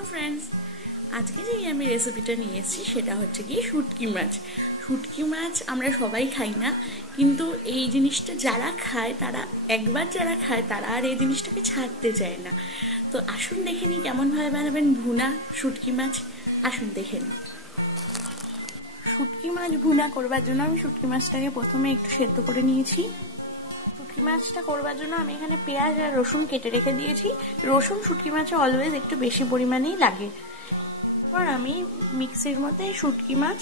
Hello friends, আজকে যে আমি রেসিপিটা নিয়ে এসেছি সেটা হচ্ছে কি শুটকি মাছ। শুটকি মাছ আমরা সবাই খাই না, কিন্তু এই জিনিসটা যারা খায় তারা যারা খায় আর এই জিনিসটাকে ছাড়তে চায় না। তো আসুন দেখে নিই কেমনভাবে বানাবেন ভুনা শুটকি মাছ। আসুন দেখে নিই। শুটকি মাছ ভুনা করবার জন্য আমি শুটকি মাছটাকে প্রথমে একটু সেদ্ধ করে নিয়েছি। শুটকি মাছটা করবার জন্য আমি এখানে পেঁয়াজ আর রসুন কেটে রেখে দিয়েছি। রসুন শুটকি মাছে অলওয়েজ একটু বেশি পরিমাণেই লাগে। এরপর আমি মিক্সির মধ্যে শুটকি মাছ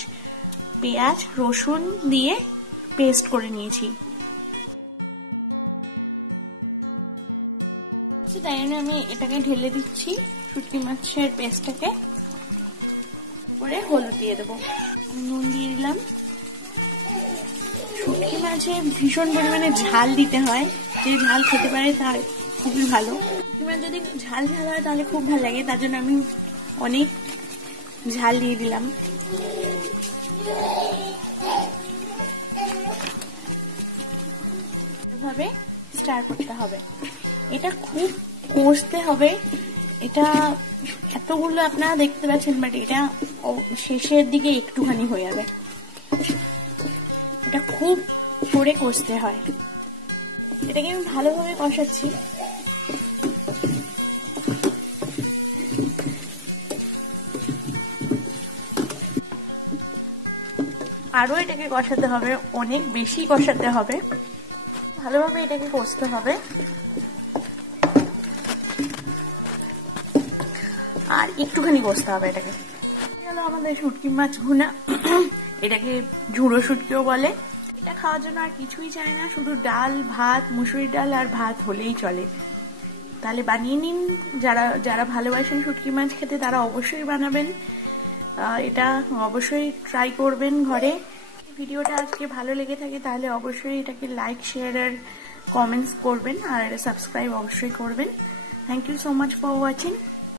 পেঁয়াজ রসুন দিয়ে পেস্ট করে নিয়েছি। তাই আমি এটাকে ঢেলে দিচ্ছি শুটকি মাছের পেস্টটাকে। উপরে হলুদ দিয়ে দেবো, নুন দিয়ে দিলাম। শুটকি মাছে ভীষণ পরিমাণে ঝাল দিতে হয়, যে ঝাল খেতে পারে তার খুবই ভালো। শুটকি মাছ যদি ঝাল হয় তাহলে খুব ভালো লাগে, তার জন্য আমি অনেক ঝাল দিয়ে দিলাম। এভাবে স্টার করতে হবে, এটা খুব কষতে হবে। এটা এতগুলো আপনারা দেখতে পাচ্ছেন, বাট এটা শেষের দিকে একটুখানি হয়ে যাবে। এটা খুব করে কষতে হয়। এটাকে আমি ভালোভাবে কষাচ্ছি। আরো এটাকে কষাতে হবে, অনেক বেশি কষাতে হবে, ভালোভাবে এটাকে কষতে হবে। আর একটুখানি কষতে হবে এটাকে। গেল আমাদের শুটকি মাছ ভুনা। এটাকে ঝুড়ো শুটকিও বলে। এটা খাওয়ার জন্য আর কিছুই চাই না, শুধু ডাল ভাত, মুসুরির ডাল আর ভাত হলেই চলে। তাহলে বানিয়ে নিন। যারা যারা ভালোবাসেন শুটকি মাছ খেতে তারা অবশ্যই বানাবেন, এটা অবশ্যই ট্রাই করবেন ঘরে। ভিডিওটা আজকে ভালো লেগে থাকে তাহলে অবশ্যই এটাকে লাইক শেয়ার আর কমেন্টস করবেন, আর সাবস্ক্রাইব অবশ্যই করবেন। Thank you so much for watching.